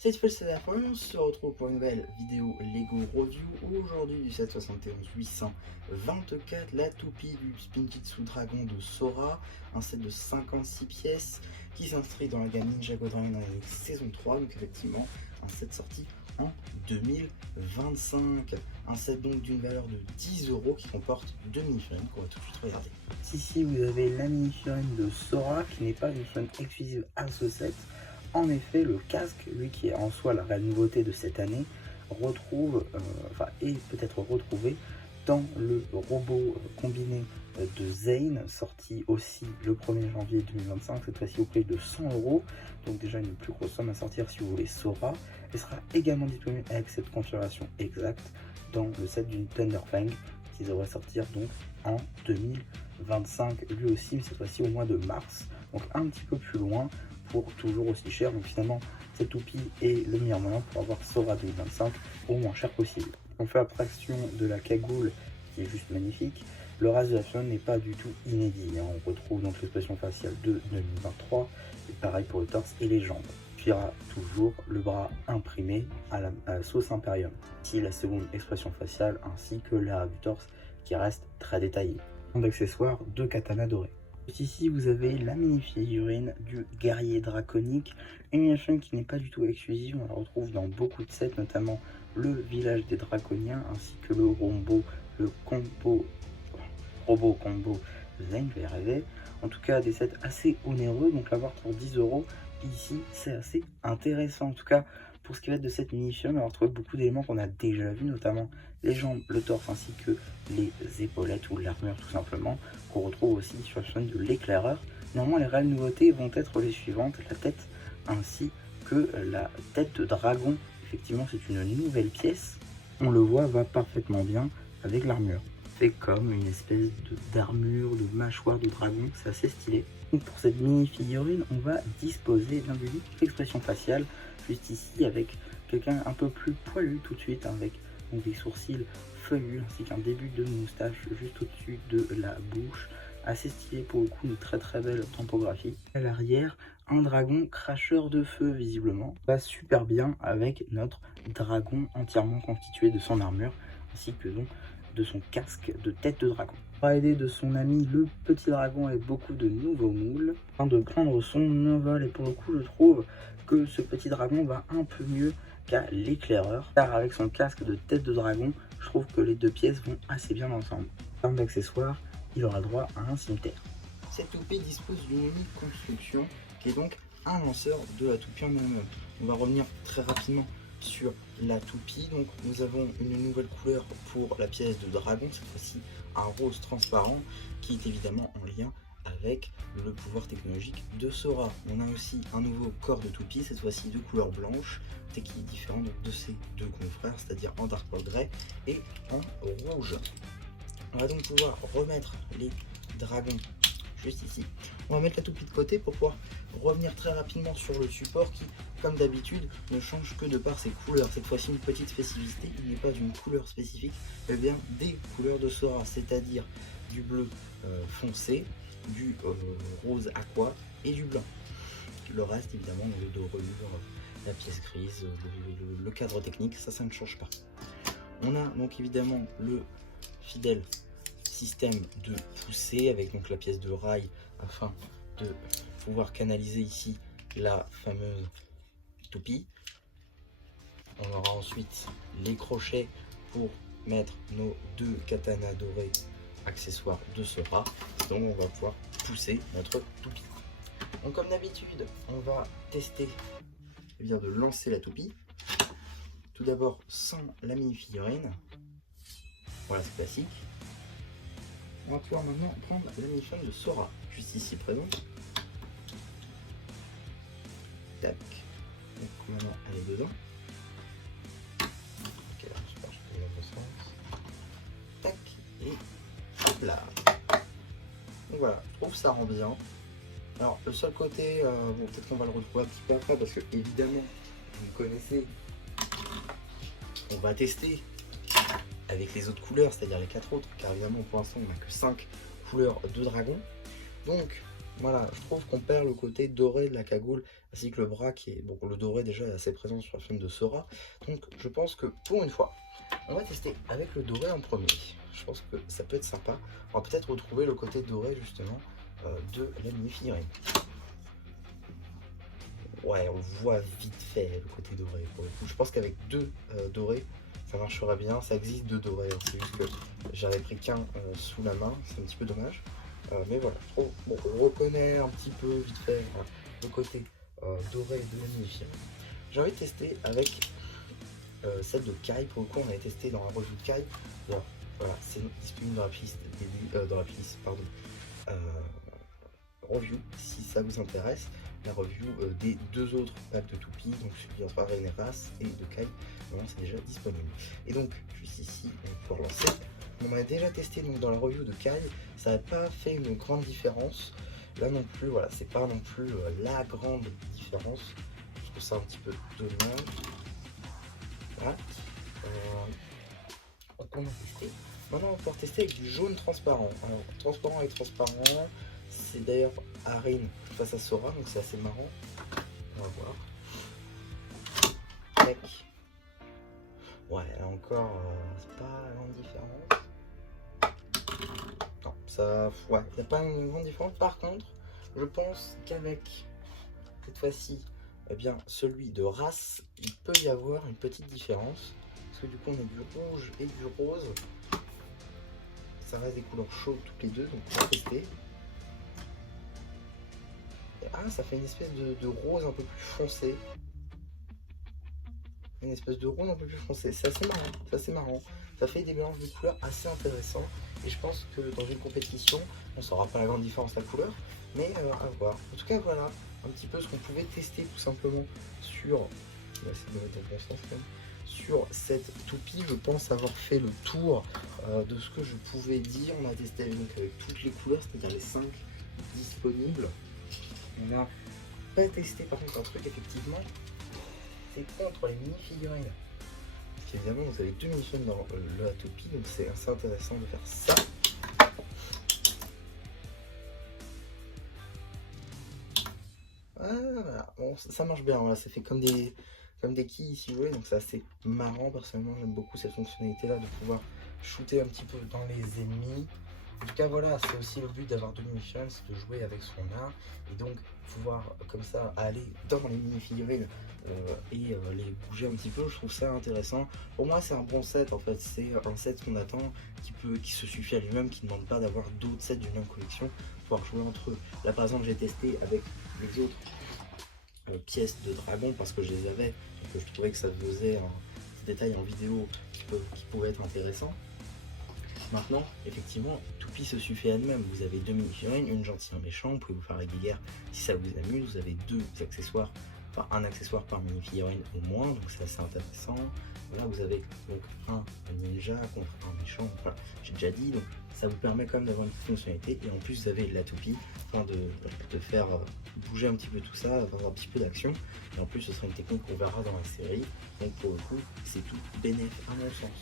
C'est Tipel, c'est la première, on se retrouve pour une nouvelle vidéo Lego Review. Aujourd'hui du 771 824, la toupie du Spinkitsu Dragon de Sora, un set de 56 pièces qui s'inscrit dans la gamme Ninjago Dragon Dynamics saison 3, donc effectivement un set sorti en 2025. Un set donc d'une valeur de 10 € qui comporte deux mini-figurines qu'on va tout de suite regarder. Ici vous avez la mini-figurine de Sora qui n'est pas une figurine exclusive à ce set. En effet, le casque, lui qui est en soi la réelle nouveauté de cette année, est peut-être retrouvé dans le robot combiné de Zane, sorti aussi le 1er janvier 2025, cette fois-ci au prix de 100 €, donc déjà une plus grosse somme à sortir si vous voulez Sora, et sera également disponible avec cette configuration exacte dans le set d'une Thunderfang qui devrait sortir donc en 2025 lui aussi, mais cette fois-ci au mois de mars, donc un petit peu plus loin pour toujours aussi cher. Donc finalement cette toupie est le meilleur moyen pour avoir Sora 2025 au moins cher possible. On fait abstraction de la cagoule qui est juste magnifique. Le reste de la figurine n'est pas du tout inédit, on retrouve donc l'expression faciale de 2023 et pareil pour le torse et les jambes. Il y aura toujours le bras imprimé à la sauce Imperium, ici la seconde expression faciale ainsi que l'arrière du torse qui reste très détaillé. D'accessoires de katana doré. Ici vous avez la mini-figurine du guerrier draconique, une mini-figurine qui n'est pas du tout exclusive, on la retrouve dans beaucoup de sets, notamment le village des draconiens ainsi que le robot combo Zane, je vais y arriver. En tout cas des sets assez onéreux, donc l'avoir pour 10 € ici c'est assez intéressant. En tout cas pour ce qui va être de cette mini-figurine, on va retrouver beaucoup d'éléments qu'on a déjà vus, notamment les jambes, le torse ainsi que les épaulettes ou l'armure tout simplement, qu'on retrouve aussi sur la figurine de l'éclaireur. Normalement les réelles nouveautés vont être les suivantes, la tête ainsi que la tête de dragon. Effectivement c'est une nouvelle pièce, on le voit, va parfaitement bien avec l'armure. C'est comme une espèce d'armure, de mâchoire de dragon, c'est assez stylé. Donc pour cette mini figurine on va disposer d'un début d'expression faciale juste ici avec quelqu'un un peu plus poilu tout de suite, avec donc des sourcils feuillus ainsi qu'un début de moustache juste au-dessus de la bouche, assez stylé pour le coup, une très belle tempographie. À l'arrière, un dragon cracheur de feu visiblement, va super bien avec notre dragon entièrement constitué de son armure ainsi que donc de son casque de tête de dragon. On va aider de son ami le petit dragon avec beaucoup de nouveaux moules, afin de prendre son envol, et pour le coup je trouve que ce petit dragon va un peu mieux qu'à l'éclaireur, car avec son casque de tête de dragon, je trouve que les deux pièces vont assez bien ensemble. En termes d'accessoires, il aura droit à un cimetière. Cette toupie dispose d'une unique construction qui est donc un lanceur de la toupie en elle-même. On va revenir très rapidement sur la toupie. Donc nous avons une nouvelle couleur pour la pièce de dragon, cette fois-ci un rose transparent qui est évidemment en lien avec le pouvoir technologique de Sora. On a aussi un nouveau corps de toupie, cette fois-ci de couleur blanche, qui est différent de ses deux confrères, c'est-à-dire en dark pearl grey et en rouge. On va donc pouvoir remettre les dragons juste ici. On va mettre la toupie de côté pour pouvoir revenir très rapidement sur le support qui, comme d'habitude, ne change que de par ses couleurs. Cette fois-ci, une petite spécificité, il n'est pas d'une couleur spécifique, mais bien des couleurs de Sora, c'est-à-dire du bleu foncé, du rose aqua et du blanc. Le reste, évidemment, le dorure, la pièce grise, le cadre technique, ça ne change pas. On a donc évidemment le fidèle système de poussée avec donc la pièce de rail afin de pouvoir canaliser ici la fameuse toupie. On aura ensuite les crochets pour mettre nos deux katanas dorés accessoires de Sora. Donc on va pouvoir pousser notre toupie. Donc comme d'habitude, on va tester de lancer la toupie. Tout d'abord sans la mini-figurine. Voilà, c'est classique. On va pouvoir maintenant prendre la mini-figurine de Sora, juste ici présente. Tac. Donc maintenant elle est dedans. Ok, là, je pars dans l'autre sens. Tac. Et hop là. Donc voilà, je trouve que ça rend bien. Alors le seul côté, bon, peut-être qu'on va le retrouver un petit peu après parce que évidemment, vous connaissez, on va tester avec les autres couleurs, c'est-à-dire les 4 autres, car évidemment pour l'instant on n'a que 5 couleurs de dragon. Donc voilà, je trouve qu'on perd le côté doré de la cagoule, ainsi que le bras qui est, bon, le doré déjà est assez présent sur le film de Sora, donc je pense que pour une fois, on va tester avec le doré en premier. Je pense que ça peut être sympa. On va peut-être retrouver le côté doré justement de la mini-figurine. Ouais, on voit vite fait le côté doré pour le coup. Je pense qu'avec deux dorés, ça marcherait bien. Ça existe deux dorés, hein. C'est juste que j'avais pris qu'un sous la main. C'est un petit peu dommage. Mais voilà, je trouve, bon, on reconnaît un petit peu vite fait le côté doré de la mini-figurine. J'ai envie de tester avec celle de Kai. Pour le coup, on avait testé dans la review de Kai. Bon, voilà, c'est disponible dans la playlist, dans la playlist, pardon. Review, si ça vous intéresse, la review des deux autres packs de toupies, donc celui entre Arène et Race et de Kai, vraiment c'est déjà disponible. Et donc, juste ici, on peut relancer. On a déjà testé donc, dans la review de Kai, ça n'a pas fait une grande différence. Là non plus, voilà, c'est pas non plus la grande différence. Je trouve ça un petit peu dommage. Voilà. Donc on a testé. Maintenant on va pouvoir tester avec du jaune transparent. Alors transparent et transparent, c'est d'ailleurs Arin face à Sora, donc c'est assez marrant. On va voir. Tac. Ouais, là encore, c'est pas la grande différence. Non, ça, ouais, il n'y a pas une grande différence. Par contre, je pense qu'avec cette fois-ci, eh bien, celui de Race, il peut y avoir une petite différence. Parce que du coup, on a du rouge et du rose. Ça reste des couleurs chaudes toutes les deux, donc on va tester. Ah, ça fait une espèce de rose un peu plus foncé. Une espèce de rose un peu plus foncé. C'est assez marrant, c'est assez marrant. Ça fait des mélanges de couleurs assez intéressants. Et je pense que dans une compétition, on ne saura pas la grande différence de la couleur. Mais à voir. En tout cas, voilà un petit peu ce qu'on pouvait tester tout simplement sur... On va essayer de mettre dans le bon sens quand même. Sur cette toupie, je pense avoir fait le tour de ce que je pouvais dire. On a testé donc avec toutes les couleurs, c'est-à-dire les 5 disponibles. On n'a pas testé par contre un truc effectivement, c'est contre les mini-figurines. Parce qu'évidemment vous avez deux mini-figurines dans la toupie, donc c'est assez intéressant de faire ça. Voilà, bon, ça marche bien, voilà, ça fait comme des quilles si vous voulez, donc c'est assez marrant. Personnellement j'aime beaucoup cette fonctionnalité là de pouvoir shooter un petit peu dans les ennemis. En tout cas voilà, c'est aussi le but d'avoir deux mini-figurines, c'est de jouer avec son art et donc pouvoir comme ça aller dans les mini-figurines et les bouger un petit peu. Je trouve ça intéressant. Pour moi c'est un bon set en fait, c'est un set qu'on attend qui se suffit à lui-même, qui ne demande pas d'avoir d'autres sets d'une même collection, pouvoir jouer entre eux. Là par exemple j'ai testé avec les autres pièces de dragon parce que je les avais, donc je trouvais que ça faisait un petit détail en vidéo qui pouvait être intéressant. Maintenant, effectivement, Toupie se suffit à elle-même. Vous avez deux mini-figurines, une gentille et un méchant. Vous pouvez vous faire la guéguerre si ça vous amuse. Vous avez deux accessoires, enfin un accessoire par mini-figurine au moins, donc c'est assez intéressant. Là, vous avez donc un ninja contre un méchant. Voilà, j'ai déjà dit, donc ça vous permet quand même d'avoir une petite fonctionnalité. Et en plus, vous avez la Toupie, afin de faire bouger un petit peu tout ça, avoir un petit peu d'action. Et en plus, ce sera une technique qu'on verra dans la série. Donc pour le coup, c'est tout bénéfique à mon sens.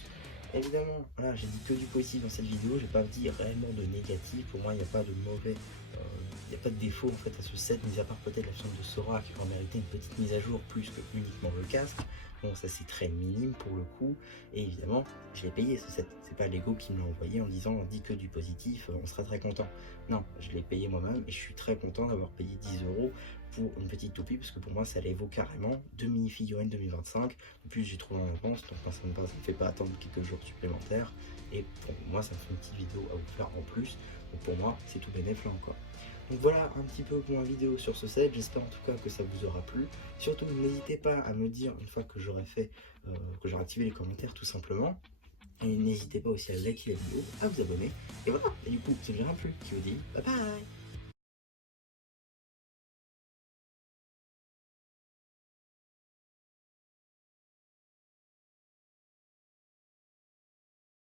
Évidemment, voilà, j'ai dit que du positif dans cette vidéo, j'ai pas dit réellement de négatif. Pour moi, il n'y a pas de mauvais, il n'y a pas de défaut en fait à ce set, mis à part peut-être la forme de Sora qui aurait mérité une petite mise à jour plus que uniquement le casque. Bon, ça c'est très minime pour le coup, et évidemment, je l'ai payé ce set. C'est pas Lego qui me l'a envoyé en disant on dit que du positif, on sera très content. Non, je l'ai payé moi-même et je suis très content d'avoir payé 10 € pour une petite toupie, parce que pour moi ça les vaut carrément. Deux mini-figurines 2025, en plus j'ai trouvé en avance, donc ça ne me fait pas attendre quelques jours supplémentaires, et pour moi ça me fait une petite vidéo à vous faire en plus, donc pour moi c'est tout bénéf là encore. Donc voilà un petit peu pour ma vidéo sur ce set, j'espère en tout cas que ça vous aura plu. Surtout n'hésitez pas à me dire une fois que j'aurai fait, que j'aurai activé les commentaires tout simplement. Et n'hésitez pas aussi à liker la vidéo, à vous abonner. Et voilà, et du coup, c'est bien plus qui vous dit bye bye.